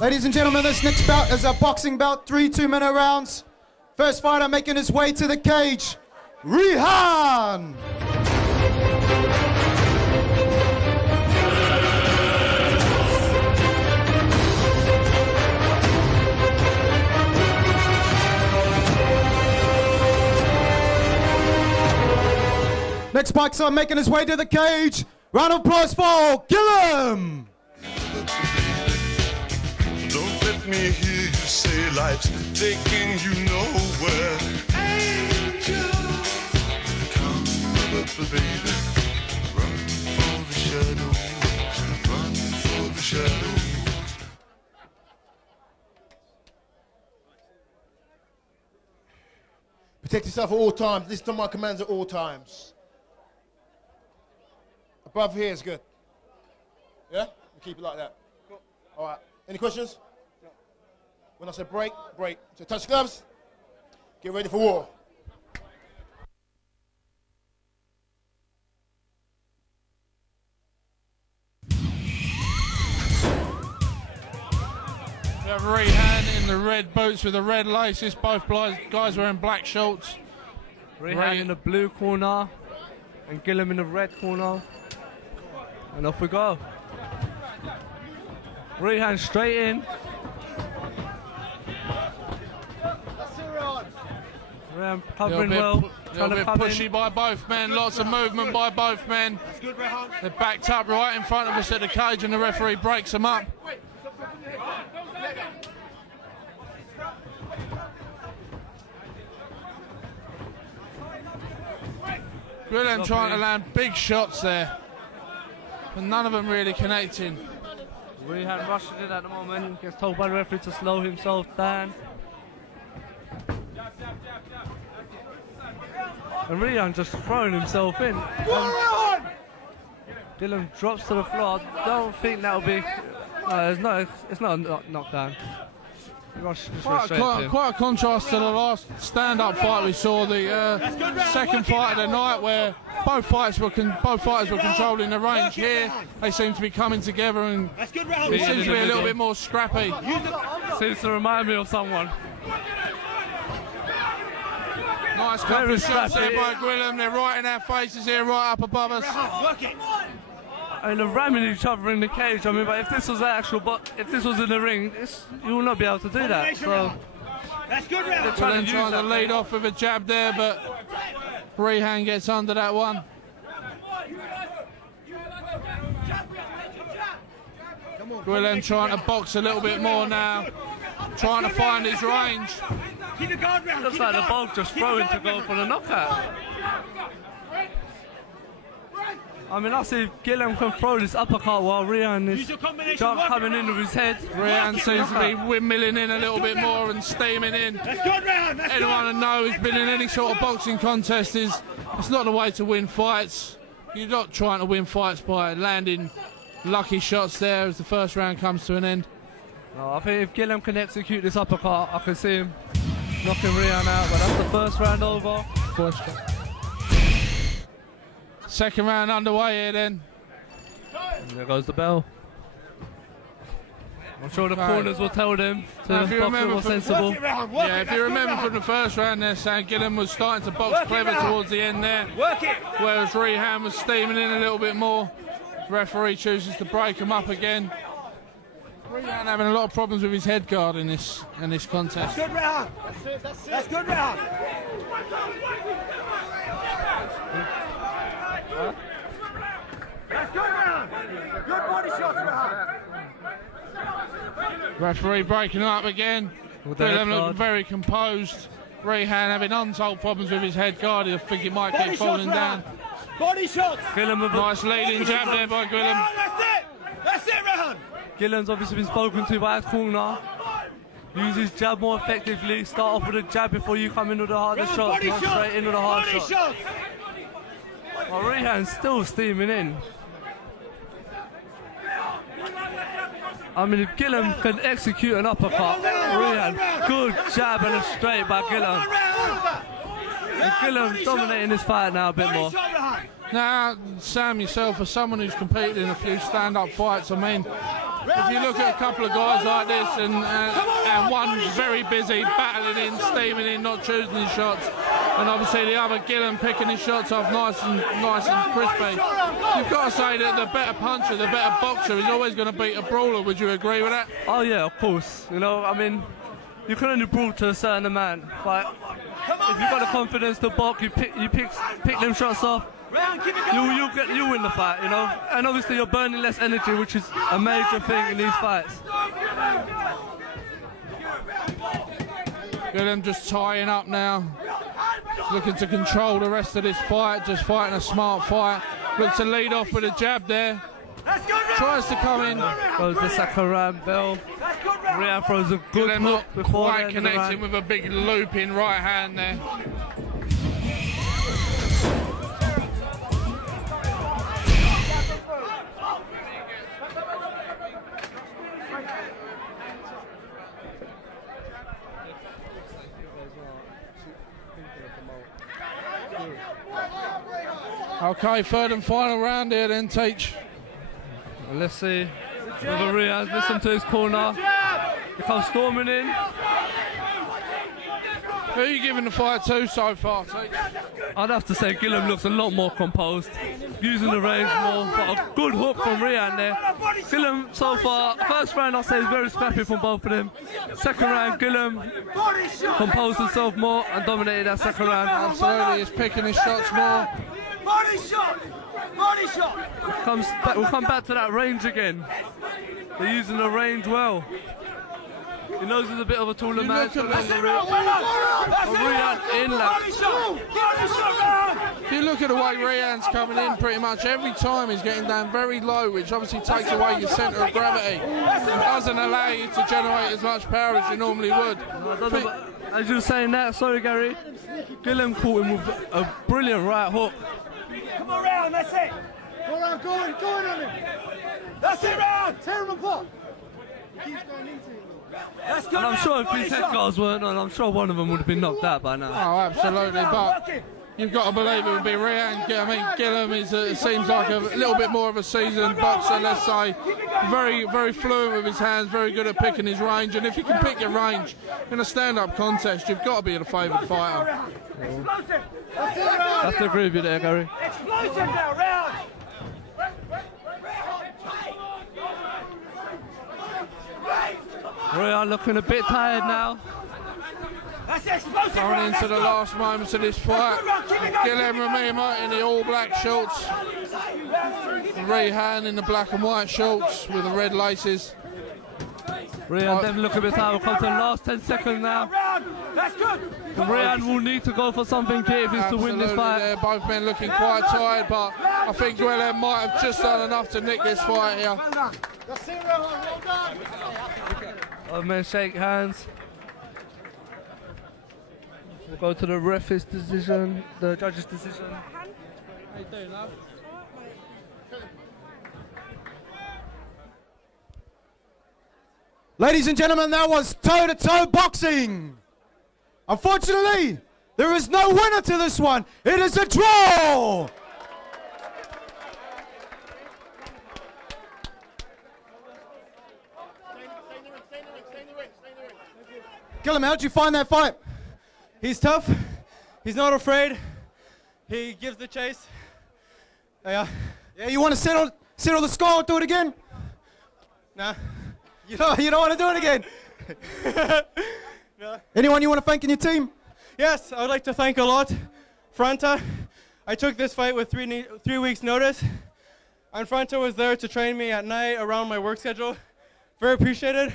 Ladies and gentlemen, this next bout is a boxing bout, 3 2-minute rounds. First fighter making his way to the cage, Rehan. Next boxer making his way to the cage, round of applause for Guillaume. Don't let me hear you say life's taking you nowhere. Angel, come baby, run for the shadow, run for the shadow. Protect yourself at all times. Listen to my commands at all times. Above here is good. Yeah? We'll keep it like that. Cool. All right. Any questions? No. When I say break, break. So touch gloves. Get ready for war. We have Rehan in the red boots with the red laces. Both guys wearing black shorts. Rehan in the blue corner and Guillaume in the red corner. And off we go. Rehan straight in. Rehan covering well. A little bit pushy by both men. Lots of movement by both men. They're backed up right in front of us at the cage and the referee breaks them up. Guillaume trying to land big shots there, but none of them really connecting. Rehan rushing it at the moment, gets told by the referee to slow himself down. And Rehan just throwing himself in. Guillaume drops to the floor. I don't think that'll be. No, it's not a knockdown. Quite a contrast to the last stand-up fight we saw, the second fight of the night, where both fighters were controlling the range. Here they seem to be coming together, and it seems to be a little bit more scrappy. Seems to remind me of someone. Nice couple of shots there by Guillaume. They're right in our faces here, right up above us. And they're ramming each other in the cage. I mean, but if this was if this was in the ring, you will not be able to do that. So that's good, Rehan. Trying to lead off with a jab there, but Rehan gets under that one. Guillaume trying to box a little bit more now, trying to find his range. Looks like they're both just throwing to go for the knockout. I mean, I see Guillaume can throw this uppercut while Rehan is coming in with his head. Rehan seems to be windmilling in a little bit more and steaming in. Anyone who knows who's been in any sort of boxing contest is it's not the way to win fights. You're not trying to win fights by landing lucky shots there as the first round comes to an end. No, I think if Guillaume can execute this uppercut, I can see him knocking Rehan out, but that's the first round over. First round. Second round underway here then. And there goes the bell. I'm sure the corners will tell them to box a bit more sensible. Yeah, if you remember from the first round there, saying Guillaume was starting to box clever towards the end there. Whereas Rehan was steaming in a little bit more. Referee chooses to break him up again. Rehan having a lot of problems with his head guard in this contest. That's good, Rehan. That's good, Rehan. That's good, Rehan. Good body shots, Rehan. Referee breaking up again. Guillaume looking very composed. Rehan having untold problems with his head guard. I think he might keep falling down. Body shots. Nice leading jab there by Guillaume. That's it. That's it, Rehan. Guillaume's obviously been spoken to by his corner. Use his jab more effectively. Start off with a jab before you come in with the harder shots. Not straight in with a hard shot. Well, Rehan's still steaming in. I mean, if Guillaume can execute an uppercut, Rehan, good jab and a straight by Guillaume. And Guillaume dominating this fight now a bit more. Now, Sam, yourself, as someone who's competed in a few stand-up fights, I mean, if you look at a couple of guys like this and one's very busy, battling in, steaming in, not choosing his shots, and obviously the other Guillaume picking his shots off nice and crispy, you've got to say that the better puncher, the better boxer is always going to beat a brawler. Would you agree with that? Oh yeah, of course. You know, I mean, you can only brawl to a certain amount, but if you've got the confidence to box, you pick them shots off, you win the fight, you know. And obviously you're burning less energy, which is a major thing in these fights. Guillaume just tying up now. He's looking to control the rest of this fight, just fighting a smart fight. Looks to lead off with a jab there. Tries to come in. Goes the second round bell. Rehan throws a good hook before quite connecting with a big looping right hand there. Okay, third and final round here then, Teach. Well, let's see. Whether Rehan listen to his corner. He comes storming in. Who are you giving the fight to so far, Teach? I'd have to say Guillaume looks a lot more composed, using the range more, but a good hook from Rehan there. Guillaume so far, first round I'll say is very scrappy from both of them. Second round, Guillaume composed himself more and dominated that second round. Absolutely, he's picking his shots more. Body shot! Body shot! We'll come back to that range again. They're using the range well. He knows he's a bit of a taller man. Rehan in that. If you look at the way Rehan's coming in, pretty much every time he's getting down very low, which obviously takes away your centre of gravity and doesn't allow you to generate as much power as you normally would. As you were saying that, sorry Gary, Guillaume caught him with a brilliant right hook. Come on, Rehan, that's it! Go on, go on him! That's it, Rehan! Tear him apart! He keeps going into him. That's good, And I'm Rehan. sure if Body these head shot. guards weren't on, I'm sure one of them would have been knocked out by now. Oh, absolutely, but you've got to believe it would be Rehan. I mean, Guillaume seems like a little bit more of a seasoned boxer, let's say. Very, very fluent with his hands, very good at picking his range. And if you can pick your range in a stand-up contest, you've got to be the favoured fighter. Explosive! I have to agree with you there, Gary. Explosive now, Rehan! Rehan looking a bit tired now. That's explosive, Going Rehan, into the that's last moments of this fight. Guillaume Mercier in the all-black shorts. Rehan in the black and white shorts with the red laces. Rehan then look a bit tired. We'll come to the last 10 seconds now. Rehan, that's good! Rehan will need to go for something here if he's to win this fight. They're both men looking quite tired, but I think Guillaume might have just done enough to nick this fight here. That's it, Rehan, well done! Both men shake hands. We'll go to the referee's decision, the judge's decision. How you doing, love? Ladies and gentlemen, that was toe-to-toe boxing. Unfortunately, there is no winner to this one. It is a draw. Guillaume, how'd you find that fight? He's tough. He's not afraid. He gives the chase. Yeah, you want to settle the score? Do it again? nah. You don't want to do it again? No. Anyone you want to thank in your team? Yes, I would like to thank a lot Franta. I took this fight with 3 weeks notice, and Franta was there to train me at night around my work schedule. Very appreciated.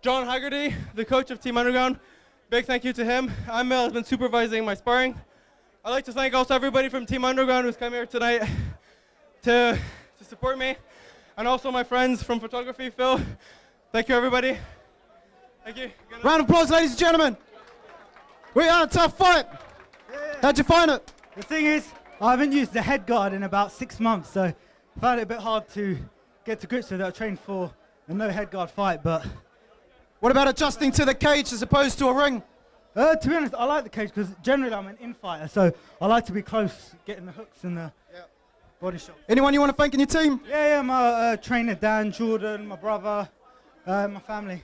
John Haggerty, the coach of Team Underground, big thank you to him. Amel has been supervising my sparring. I'd like to thank also everybody from Team Underground who's come here tonight to support me, and also my friends from photography, Phil. Thank you, everybody. Thank you. Round of applause, ladies and gentlemen. We had a tough fight. How'd you find it? The thing is, I haven't used the head guard in about 6 months, so I found it a bit hard to get to grips with it. I trained for a no head guard fight, but... What about adjusting to the cage as opposed to a ring? To be honest, I like the cage because generally I'm an in-fighter, so I like to be close, getting the hooks and the... Body shot. Anyone you want to thank in your team? Yeah, my trainer Dan, Jordan, my brother, my family.